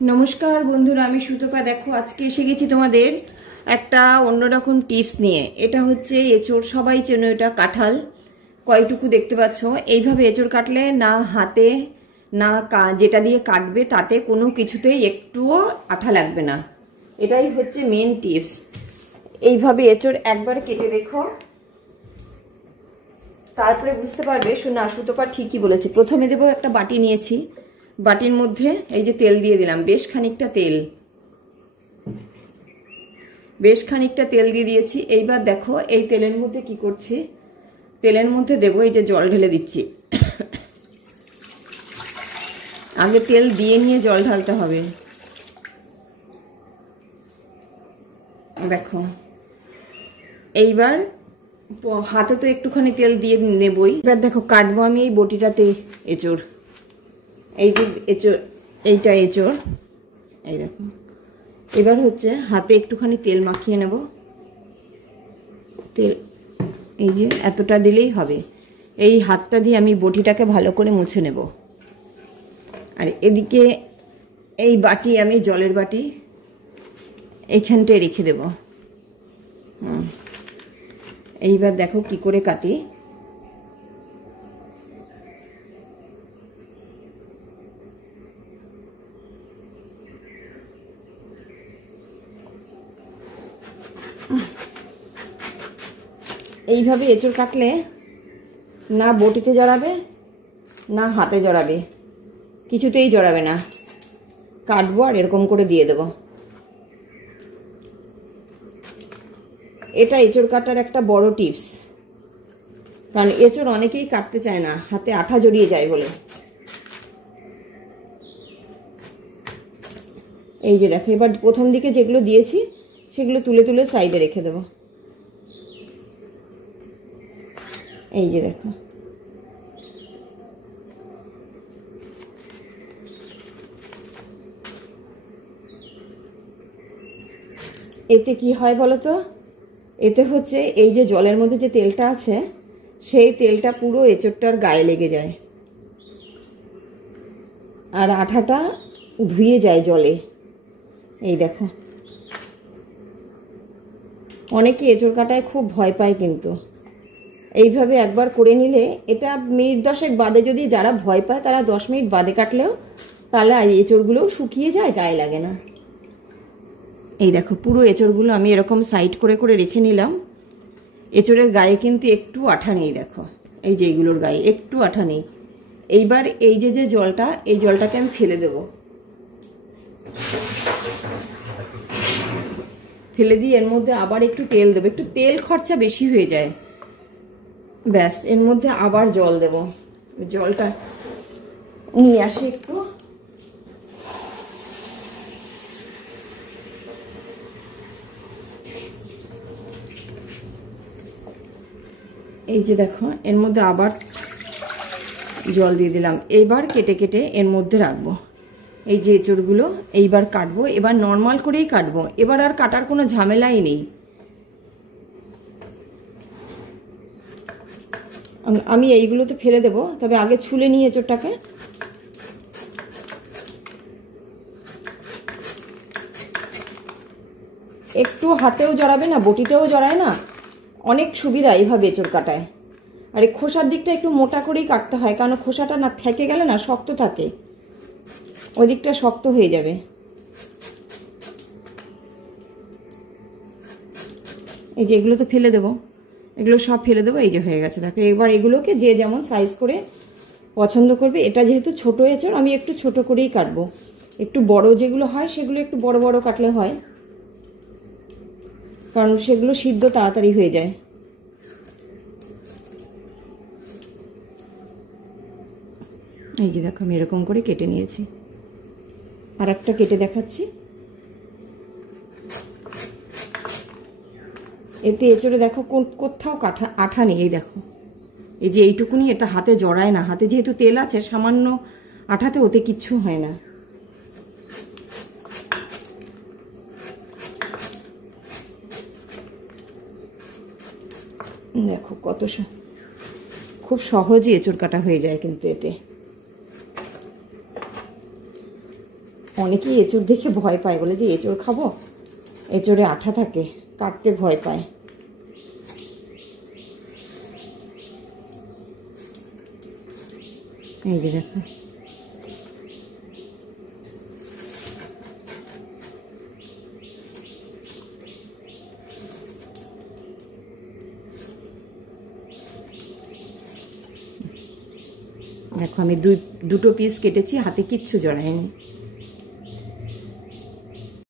নমস্কার বন্ধুরা, আমি সুতপা। দেখো, আজকে এসে গেছি তোমাদের একটা অন্যরকম টিপস নিয়ে। এটা হচ্ছে এঁচোড়, সবাই চেনো এটা, কাঁঠাল কয়টুকু দেখতে পাচ্ছ। এইভাবে এঁচোড় কাটলে না হাতে না যেটা দিয়ে কাটবে তাতে কোনো কিছুতেই একটুও আঠা লাগবে না। এটাই হচ্ছে মেন টিপস। এইভাবে এঁচোড় একবার কেটে দেখো, তারপরে বুঝতে পারবে না সুতপা ঠিকই বলেছে। প্রথমে দেবো, একটা বাটি নিয়েছি, বাটির মধ্যে এই যে তেল দিয়ে দিলাম, বেশ খানিকটা তেল দিয়ে দিয়েছি। এইবার দেখো এই তেলের মধ্যে কি করছি, তেলের মধ্যে দেবো এই যে জল ঢেলে দিচ্ছি। আগে তেল দিয়ে নিয়ে জল ঢালতে হবে। দেখো, এইবার হাতে তো একটুখানি তেল দিয়ে নেবই। এবার দেখো কাটবো আমি এই বটিটাতে এঁচোড়। এই যে এঁচোড়, এইটা এঁচোড়, এই দেখো। এবার হচ্ছে হাতে একটুখানি তেল মাখিয়ে নেব। তেল এই যে এতটা দিলেই হবে। এই হাতটা দিয়ে আমি বটিটাকে ভালো করে মুছে নেব। আর এদিকে এই বাটি, আমি জলের বাটি এইখানটায় রেখে দেব। এইবার দেখো কি করে কাটি। এইভাবে এঁচোড় কাটলে না বটিতে জড়াবে না হাতে জড়াবে, কিছুতেই জড়াবে না। কাটবো আর এরকম করে দিয়ে দেবো। এটা এঁচোড় কাটার একটা বড় টিপস, কারণ এঁচোড় অনেকেই কাটতে চায় না, হাতে আঠা জড়িয়ে যায় বলে। এই যে দেখো, এবার প্রথম দিকে যেগুলো দিয়েছি সেগুলো তুলে তুলে সাইডে রেখে দেবো। এই যে দেখো, এতে কি হয় বলো তো? এতে হচ্ছে এই যে জলের মধ্যে যে তেলটা আছে, সেই তেলটা পুরো এঁচোড়টার গায়ে লেগে যায় আর আঠাটা ধুয়ে যায় জলে। এই দেখো, অনেকে এঁচোড় কাটায় খুব ভয় পায়, কিন্তু এইভাবে একবার করে নিলে, এটা মিনিট 10 বাদে, যদি যারা ভয় পায় তারা 10 মিনিট বাদে কাটলেও তাহলে এঁচোড়গুলোও শুকিয়ে যায়, গায়ে লাগে না। এই দেখো, পুরো এঁচোড়গুলো আমি এরকম সাইড করে করে রেখে নিলাম। এঁচোড়ের গায়ে কিন্তু একটু আঠা নেই, দেখো এই যে এইগুলোর গায়ে একটু আঠা নেই। এইবার এই যে যে জলটা, এই জলটাকে আমি ফেলে দেব। ফেলে দিয়ে এর মধ্যে আবার একটু তেল দেবো, একটু তেল খরচা বেশি হয়ে যায়। ব্যাস, এর মধ্যে আবার জল দেব। জলটা নিয়ে আসি একটু। এই যে দেখো, এর মধ্যে আবার জল দিয়ে দিলাম। এবার কেটে কেটে এর মধ্যে রাখবো। এই যে এঁচোড়গুলো এইবার কাটবো। এবার নর্মাল করেই কাটবো, এবার আর কাটার কোনো ঝামেলাই নেই। আমি এইগুলো তো ফেলে দেবো, তবে আগে ছুলে নিই এঁচোড়টাকে। একটু হাতেও জড়াবে না, বটিতেও জড়ায় না, অনেক সুবিধা এইভাবে এঁচোড় কাটায়। আর এই খোসার দিকটা একটু মোটা করেই কাটতে হয়, কারণ খোসাটা না থেকে গেলে না শক্ত থাকে, ওই দিকটা শক্ত হয়ে যাবে। এই যে এগুলো তো ফেলে দেবো, এগুলো সব ফেলে দেবো। এই যে হয়ে গেছে দেখো। এবার এগুলোকে যে যেমন সাইজ করে পছন্দ করবে। এটা যেহেতু ছোট এঁচোড়, আমি একটু ছোট করেই কাটবো। একটু বড় যেগুলো হয় সেগুলো একটু বড় বড় কাটলে হয়, কারণ সেগুলো সিদ্ধ তাড়াতাড়ি হয়ে যায়। এই যে দেখো, আমি এরকম করে কেটে নিয়েছি। আর একটা কেটে দেখাচ্ছি। এতে এঁচোড়ে দেখো কোথাও আঠা নেই। এই দেখো, এই যে এইটুকুনি, এটা হাতে জড়ায় না। হাতে যেহেতু তেল আছে, সামান্য আঠাতে ওতে কিচ্ছু হয় না। দেখো কত খুব সহজে এঁচোড় কাটা হয়ে যায় কিন্তু এতে। অনেকেই এঁচড় দেখে ভয় পায়, বলে যে এঁচড় খাবো, এঁচড়ে আঠা থাকে, কাটতে ভয় পায়। এই যে দেখো, দেখো আমি দুটো পিস কেটেছি, হাতে কিচ্ছু জড়ায়নি।